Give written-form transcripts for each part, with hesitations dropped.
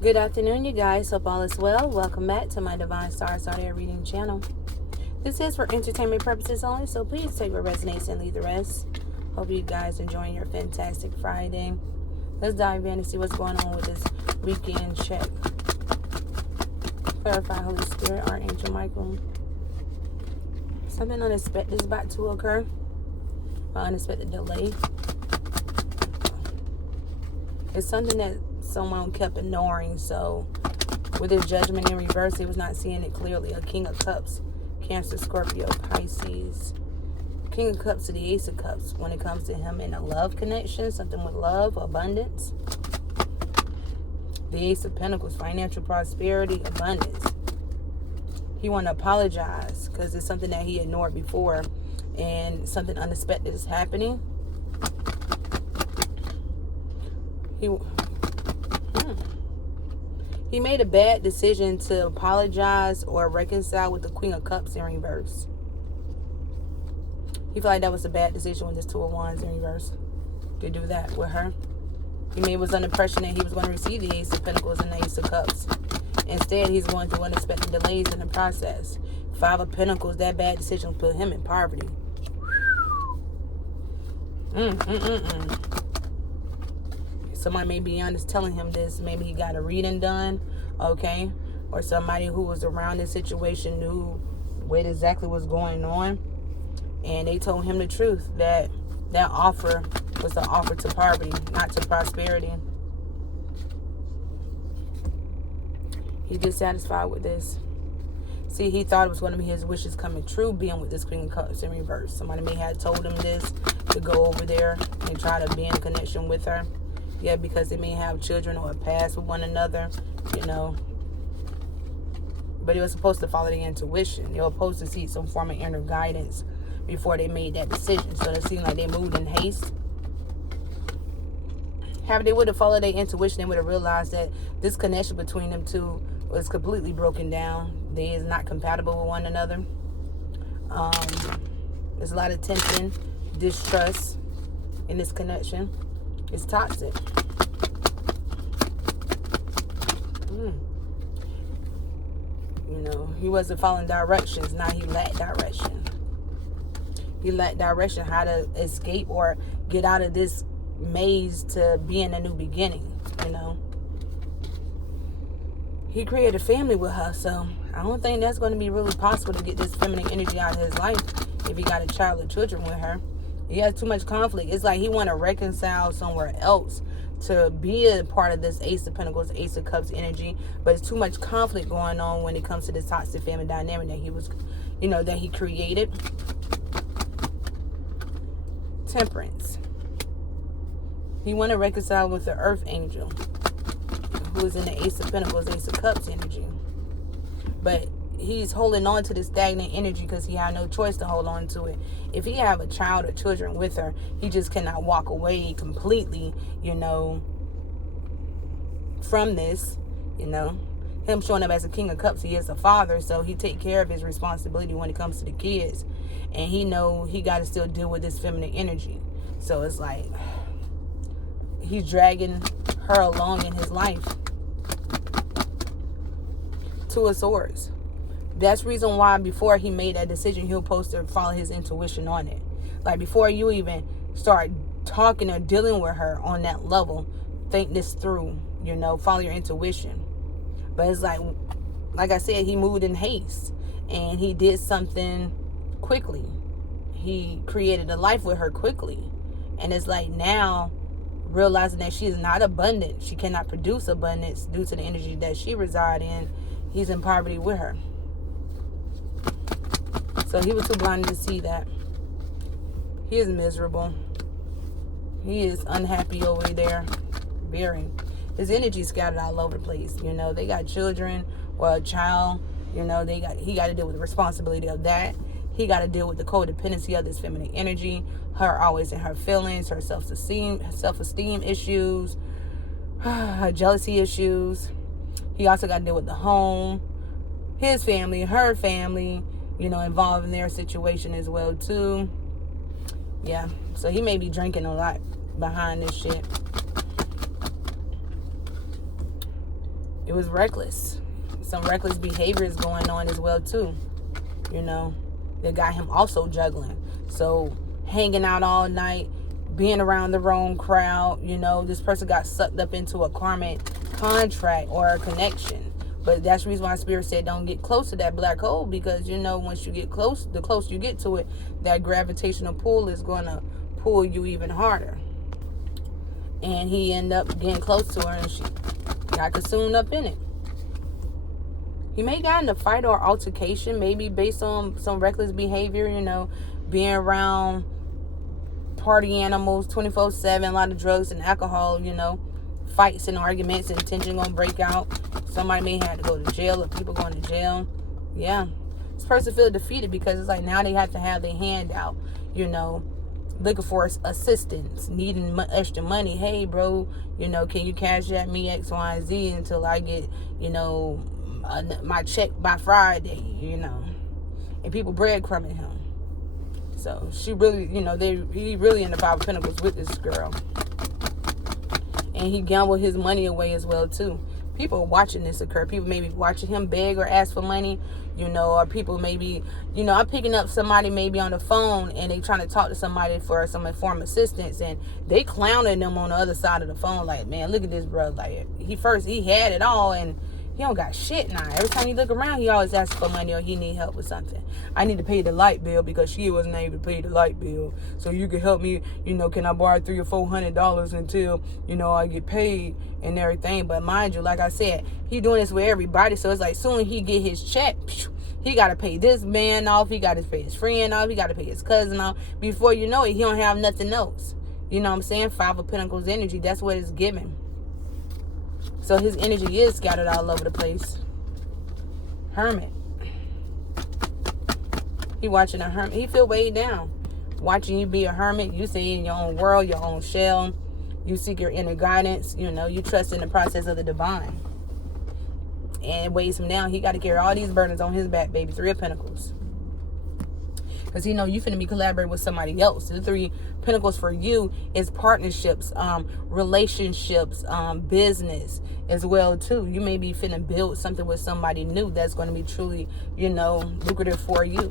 Good afternoon, you guys. Hope all is well. Welcome back to my Divine Star Zodiac Reading channel. This is for entertainment purposes only, so please take what resonates and leave the rest. Hope you guys enjoying your fantastic Friday. Let's dive in and see what's going on with this weekend check. Clarify, Holy Spirit, Archangel Michael. Something unexpected is about to occur. An unexpected delay. It's something that someone kept ignoring, so with his judgment in reverse, he was not seeing it clearly. A King of Cups, Cancer, Scorpio, Pisces. King of Cups to the Ace of Cups when it comes to him in a love connection, something with love, abundance. The Ace of Pentacles, financial prosperity, abundance. He want to apologize because it's something that he ignored before and something unexpected is happening. He made a bad decision to apologize or reconcile with the Queen of Cups in reverse. He felt like that was a bad decision with this Two of Wands in reverse to do that with her. He was under pressure that he was going to receive the Ace of Pentacles and the Ace of Cups. Instead, he's going through unexpected delays in the process. Five of Pentacles, that bad decision put him in poverty. Somebody may be honest telling him this. Maybe he got a reading done, okay? Or somebody who was around this situation knew what exactly was going on. And they told him the truth, that that offer was the offer to poverty, not to prosperity. He's dissatisfied with this. See, he thought it was going to be his wishes coming true, being with this Queen of Cups in reverse. Somebody may have told him this, to go over there and try to be in connection with her. Yeah, because they may have children or a past with one another, you know. But they were supposed to follow their intuition. They were supposed to seek some form of inner guidance before they made that decision. So it seemed like they moved in haste. If they would have followed their intuition, they would have realized that this connection between them two was completely broken down. They is not compatible with one another. There's a lot of tension, distrust in this connection. It's toxic. You know, he wasn't following directions. Now he lacked direction. He lacked direction, how to escape or get out of this maze to be in a new beginning, you know. He created a family with her, so I don't think that's going to be really possible to get this feminine energy out of his life if he got a child or children with her. He has too much conflict. It's like he want to reconcile somewhere else to be a part of this Ace of Pentacles, Ace of Cups energy. But it's too much conflict going on when it comes to this toxic family dynamic that he was, you know, that he created. Temperance. He want to reconcile with the Earth Angel, who is in the Ace of Pentacles, Ace of Cups energy. But he's holding on to this stagnant energy because he had no choice to hold on to it. If he have a child or children with her, he just cannot walk away completely, you know, from this, you know. Him showing up as a King of Cups, he is a father, so he take care of his responsibility when it comes to the kids. And he know he got to still deal with this feminine energy. So it's like he's dragging her along in his life. Two of Swords. That's the reason why before he made that decision, he was supposed to follow his intuition on it. Like before you even start talking or dealing with her on that level, think this through, you know, follow your intuition. But it's like I said, he moved in haste and he did something quickly. He created a life with her quickly. And it's like now realizing that she is not abundant. She cannot produce abundance due to the energy that she resides in. He's in poverty with her. So he was too blind to see that. He is miserable. He is unhappy over there. Very. His energy scattered all over the place. You know, they got children or a child. You know, he got to deal with the responsibility of that. He got to deal with the codependency of this feminine energy. Her always in her feelings, her self-esteem issues, her jealousy issues. He also got to deal with the home, his family, her family, you know, involved in their situation as well, too. Yeah, so he may be drinking a lot behind this shit. It was reckless. Some reckless behavior is going on as well too. You know, they got him also juggling. So hanging out all night, being around the wrong crowd. You know, this person got sucked up into a karmic contract or a connection. But that's the reason why Spirit said don't get close to that black hole, because, you know, once you get close, the closer you get to it, that gravitational pull is going to pull you even harder. And he ended up getting close to her, and she got consumed up in it. He may have gotten a fight or altercation, maybe based on some reckless behavior, you know, being around party animals 24/7, a lot of drugs and alcohol, you know, fights and arguments, and tension gonna break out. Somebody may have to go to jail, or people going to jail. Yeah, this person feel defeated because it's like now they have to have their hand out, you know, looking for assistance, needing extra money. Hey, bro, you know, can you cash at me X, Y, and Z until I get, you know, my check by Friday, you know, and people breadcrumbing him. So she really, you know, he really in the Five of Pentacles with this girl. And he gambled his money away as well too. People are watching this occur. People maybe watching him beg or ask for money, you know, or people maybe, you know, I'm picking up somebody maybe on the phone and they trying to talk to somebody for some form of assistance, and they clowning them on the other side of the phone like, man, look at this brother. Like, he had it all and he don't got shit now. Every time you look around, he always asks for money or he need help with something. I need to pay the light bill because she wasn't able to pay the light bill. So you can help me, you know, can I borrow $300 or $400 until, you know, I get paid and everything. But mind you, like I said, he doing this with everybody. So it's like soon he get his check, he got to pay this man off. He got to pay his friend off. He got to pay his cousin off. Before you know it, he don't have nothing else. You know what I'm saying? Five of Pentacles energy. That's what it's giving. So his energy is scattered all over the place. Hermit. He watching a hermit. He feel weighed down. Watching you be a hermit. You stay in your own world, your own shell. You seek your inner guidance. You know, you trust in the process of the divine. And it weighs him down. He got to carry all these burdens on his back, baby. Three of Pentacles. Because you know you finna be collaborating with somebody else. The Three Pentacles for you is partnerships, relationships, business as well too. You may be finna build something with somebody new that's going to be truly, you know, lucrative for you.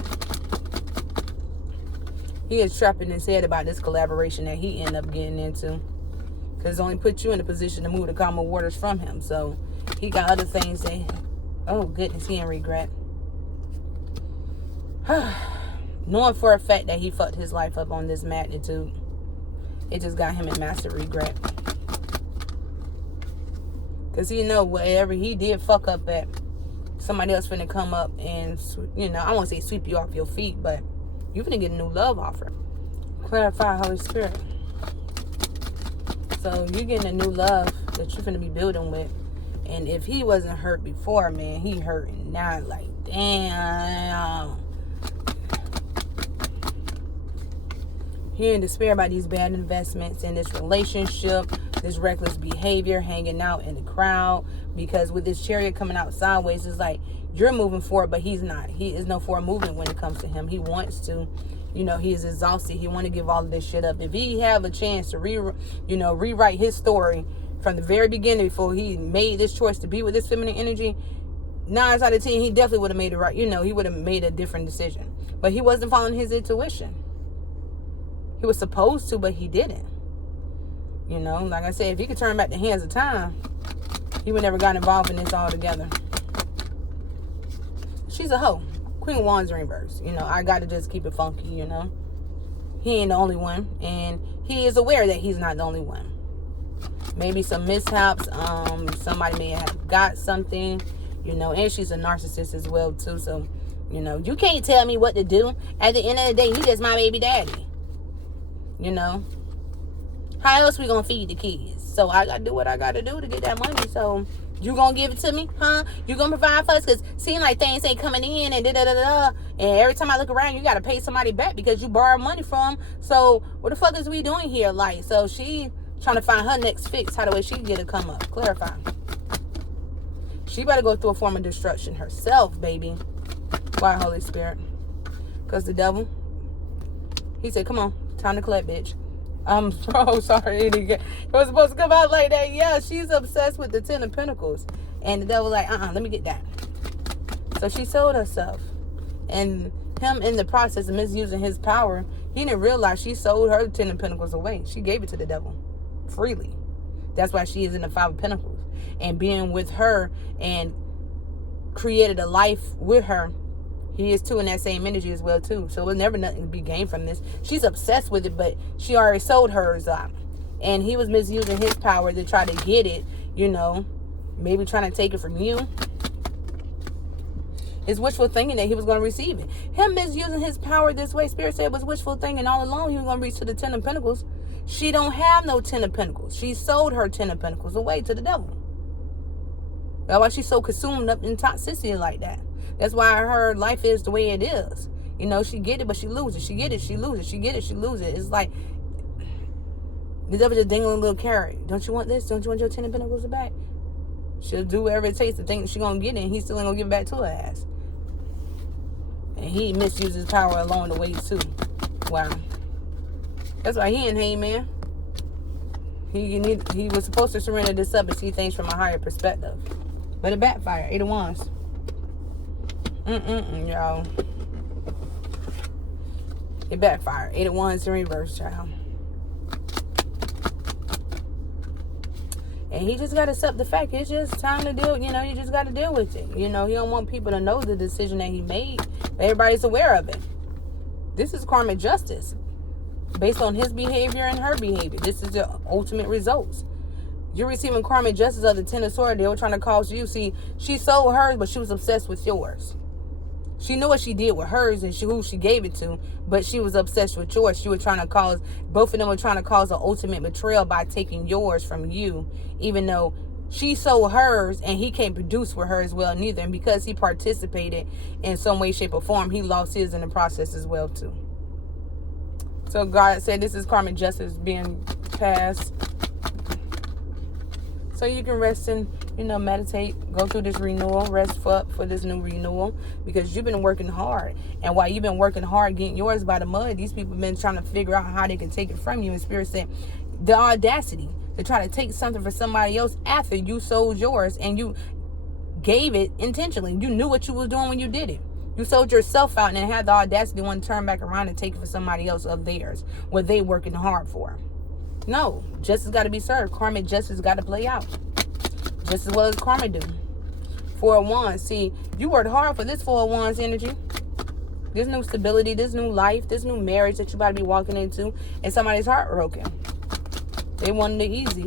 He is trapping his head about this collaboration that he ended up getting into, because it only put you in a position to move the calmer waters from him. So he got other things that, oh goodness, he in regret. Knowing for a fact that he fucked his life up on this magnitude, it just got him in massive regret. Because you know, whatever he did fuck up at, somebody else finna come up and, you know, I won't say sweep you off your feet, but you finna get a new love offer. Clarify, Holy Spirit. So you're getting a new love that you're finna be building with. And if he wasn't hurt before, man, he hurting now. Like, damn. He in despair about these bad investments in this relationship, this reckless behavior, hanging out in the crowd. Because with this Chariot coming out sideways, it's like you're moving forward, but he's not. He is no forward movement when it comes to him. He wants to, you know, he is exhausted. He want to give all of this shit up. If he have a chance to rewrite his story from the very beginning before he made this choice to be with this feminine energy, 9 out of 10, he definitely would have made it right. You know, he would have made a different decision. But he wasn't following his intuition. He was supposed to, but he didn't. You know, like I said, if he could turn back the hands of time, he would never got involved in this altogether. She's a hoe. Queen of Wands in reverse. You know, I got to just keep it funky, you know. He ain't the only one. And he is aware that he's not the only one. Maybe some mishaps. Somebody may have got something, you know. And she's a narcissist as well, too. So, you know, you can't tell me what to do. At the end of the day, you just my baby daddy. You know, how else we gonna feed the kids? So I gotta do what I gotta do to get that money. So you gonna give it to me, huh? You gonna provide for us? Because seem like things ain't coming in and da-da-da-da. And every time I look around, you gotta pay somebody back because you borrowed money from them. So what the fuck is we doing here? Like, so she trying to find her next fix. How the way she get to come up? Clarify. She better go through a form of destruction herself, baby. Why, Holy Spirit? Because the devil, he said, come on. Time to collect, bitch. I'm so sorry. It was supposed to come out like that. Yeah, she's obsessed with the 10 of Pentacles. And the devil like, let me get that. So she sold herself. And him in the process of misusing his power, he didn't realize she sold her 10 of Pentacles away. She gave it to the devil freely. That's why she is in the 5 of Pentacles. And being with her and created a life with her, he is too in that same energy as well too. So it was never nothing to be gained from this. She's obsessed with it, but she already sold hers up. And he was misusing his power to try to get it, you know, maybe trying to take it from you. It's wishful thinking that he was going to receive it. Him misusing his power this way, Spirit said, was wishful thinking all along. He was going to reach to the 10 of Pentacles. She don't have no 10 of Pentacles. She sold her 10 of Pentacles away to the devil. That's why she's so consumed up in toxicity like that. That's why her life is the way it is. You know, she get it, but she loses. She get it, she loses. She get it, she loses. It's like the devil just dangling a little carrot. Don't you want this? Don't you want your 10 of Pentacles back? She'll do whatever it takes to think that she's going to get it, and he still ain't going to give it back to her ass. And he misuses power along the way, too. Wow. That's why he in Hangman. He was supposed to surrender this up and see things from a higher perspective. But it backfired. 8 of Wands. Y'all. It backfired. 8 of Wands in reverse, child. And he just got to accept the fact. It's just time to deal, you know, you just got to deal with it. You know, he don't want people to know the decision that he made. But everybody's aware of it. This is karmic justice. Based on his behavior and her behavior. This is the ultimate results. You're receiving karmic justice of the 10 of Swords. They were trying to cause you. See, she sold hers, but she was obsessed with yours. She knew what she did with hers and who she gave it to, but she was obsessed with yours. She was trying to cause, both of them were trying to cause an ultimate betrayal by taking yours from you, even though she sold hers and he can't produce with her as well neither. And because he participated in some way, shape, or form, he lost his in the process as well too. So God said this is karmic justice being passed. So you can rest and, you know, meditate, go through this renewal, rest for this new renewal, because you've been working hard. And while you've been working hard getting yours by the mud, these people have been trying to figure out how they can take it from you. And Spirit said the audacity to try to take something for somebody else after you sold yours and you gave it intentionally. You knew what you was doing when you did it. You sold yourself out and then had the audacity to want to turn back around and take it for somebody else of theirs, what they working hard for. No, justice got to be served. Karmic justice got to play out. Just as well as karma do. 4 of Wands. See, you worked hard for this 4 of Wands energy. This new stability, this new life, this new marriage that you about to be walking into, and somebody's heartbroken. They wanted it easy.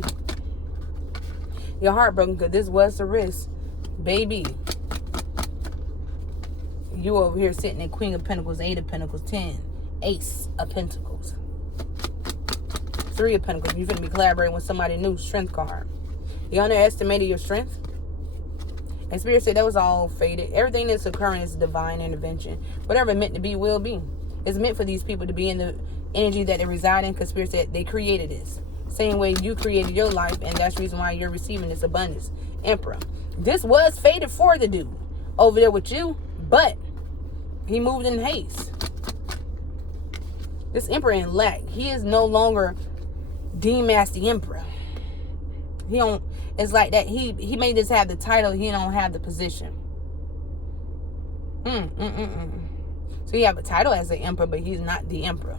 You're heartbroken because this was the risk. Baby. You over here sitting in Queen of Pentacles, 8 of Pentacles, 10. Ace of Pentacles. 3 of Pentacles. You're going to be collaborating with somebody new. Strength card. You underestimated your strength. And Spirit said that was all faded. Everything that's occurring is divine intervention. Whatever meant to be will be. It's meant for these people to be in the energy that they reside in, because Spirit said they created this. Same way you created your life, and that's the reason why you're receiving this abundance. Emperor. This was fated for the dude over there with you, but he moved in haste. This Emperor in lack. He is no longer deemed as the Emperor. He don't. It's like that. He may just have the title. He don't have the position. So he have a title as the Emperor, but he's not the Emperor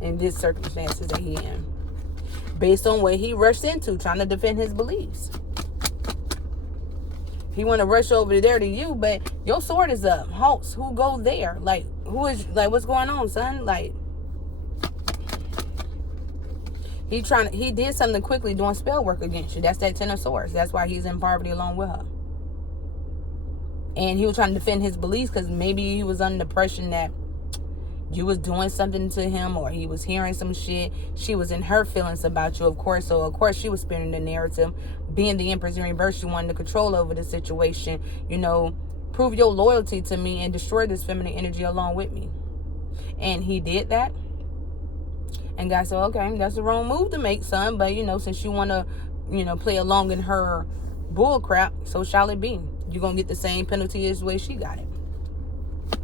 in this circumstances that he in, based on what he rushed into trying to defend his beliefs. He want to rush over there to you, but your sword is up. Hawks, who go there? Like, who is, like, what's going on, son? Like, he did something quickly doing spell work against you. That's that 10 of Swords. That's why he's in poverty along with her. And he was trying to defend his beliefs because maybe he was under the impression that you was doing something to him, or he was hearing some shit. She was in her feelings about you, of course. So, of course, she was spinning the narrative. Being the Empress in reverse, you wanted to control over the situation. You know, prove your loyalty to me and destroy this feminine energy along with me. And he did that. And God said, okay, that's the wrong move to make, son. But, you know, since you want to, you know, play along in her bull crap, so shall it be. You're going to get the same penalty as the way she got it.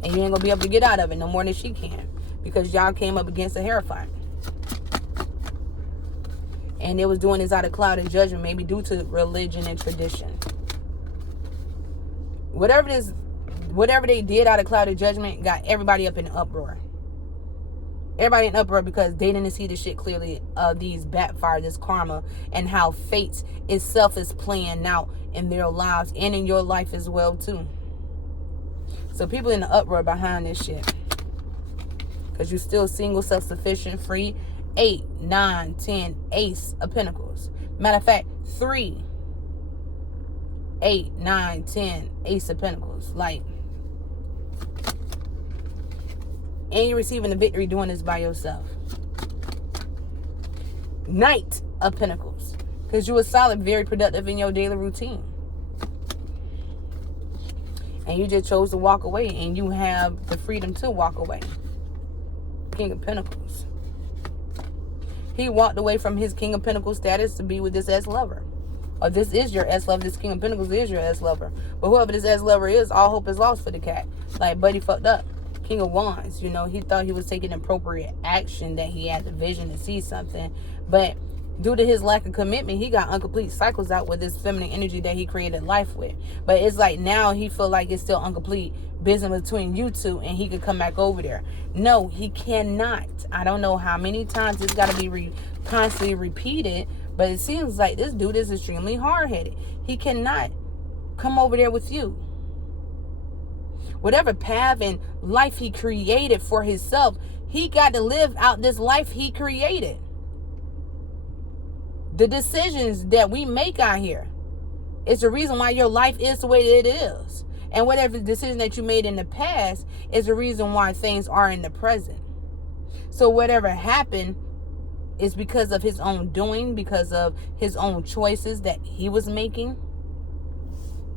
And you ain't going to be able to get out of it no more than she can. Because y'all came up against a Hierophant. And it was doing this out of cloud and judgment, maybe due to religion and tradition. whatever they did out of cloud of judgment got everybody up in an uproar. Everybody in uproar because they didn't see the shit clearly of these backfire, this karma, and how fate itself is playing out in their lives and in your life as well too. So people in the uproar behind this shit. Because you're still single, self-sufficient, free. 8, 9, 10, Ace of Pentacles. Matter of fact, 3, 8, 9, 10, Ace of Pentacles. Like, and you're receiving the victory doing this by yourself. Knight of Pentacles. Because you were solid, very productive in your daily routine. And you just chose to walk away. And you have the freedom to walk away. King of Pentacles. He walked away from his King of Pentacles status to be with this ex-lover. Or this is your ex-lover. This King of Pentacles is your ex-lover. But whoever this ex-lover is, all hope is lost for the cat. Like, buddy fucked up. King of Wands, you know, he thought he was taking appropriate action, that he had the vision to see something. But due to his lack of commitment, he got incomplete cycles out with this feminine energy that he created life with. But it's like now he feel like it's still incomplete business between you two and he could come back over there. No, he cannot. I don't know how many times it's got to be constantly repeated, but it seems like this dude is extremely hard-headed. He cannot come over there with you. Whatever path and life he created for himself, he got to live out this life he created. The decisions that we make out here, it's the reason why your life is the way that it is. And whatever decision that you made in the past is the reason why things are in the present. So whatever happened is because of his own doing, because of his own choices that he was making.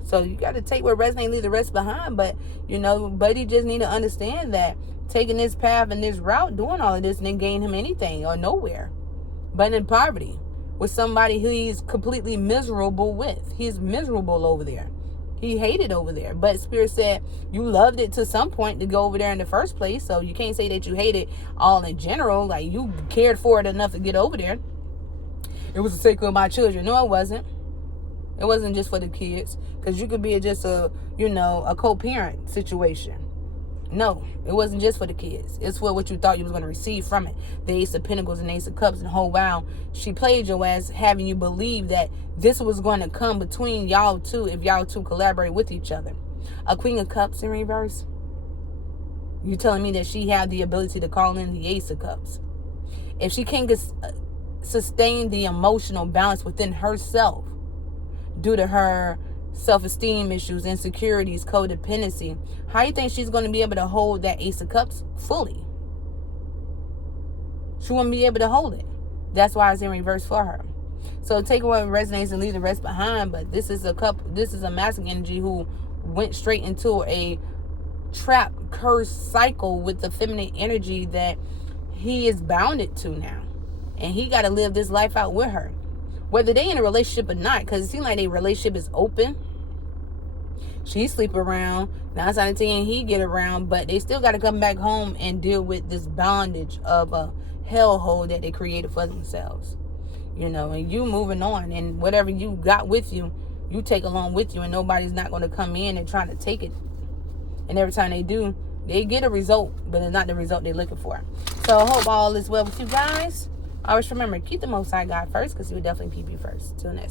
So you got to take what resonates, leave the rest behind. But, you know, buddy just need to understand that taking this path and this route, doing all of this, didn't gain him anything or nowhere. But in poverty, with somebody who he's completely miserable with. He's miserable over there. He hated over there. But Spirit said you loved it to some point to go over there in the first place. So you can't say that you hate it all in general. Like, you cared for it enough to get over there. It was the sake of my children. No, it wasn't. It wasn't just for the kids. Because you could be just a co-parent situation. No, it wasn't just for the kids. It's for what you thought you was going to receive from it. The Ace of Pentacles and Ace of Cups and whole wow. She played your ass, having you believe that this was going to come between y'all two if y'all two collaborate with each other. A Queen of Cups in reverse. You telling me that she had the ability to call in the Ace of Cups. If she can't sustain the emotional balance within herself due to her self-esteem issues, insecurities, codependency, how do you think she's going to be able to hold that Ace of Cups fully? She won't be able to hold it. That's why it's in reverse for her. So take what resonates and leave the rest behind. But this is a masculine energy who went straight into a trap, curse cycle with the feminine energy that he is bounded to now. And he got to live this life out with her. Whether they in a relationship or not, because it seems like their relationship is open. She sleep around. 9 out of 10 he get around. But they still got to come back home and deal with this bondage of a hellhole that they created for themselves. You know, and you moving on. And whatever you got with you, you take along with you. And nobody's not going to come in and try to take it. And every time they do, they get a result. But it's not the result they're looking for. So I hope all is well with you guys. Always remember, keep the Most High God first, because he will definitely keep you first. Till next time.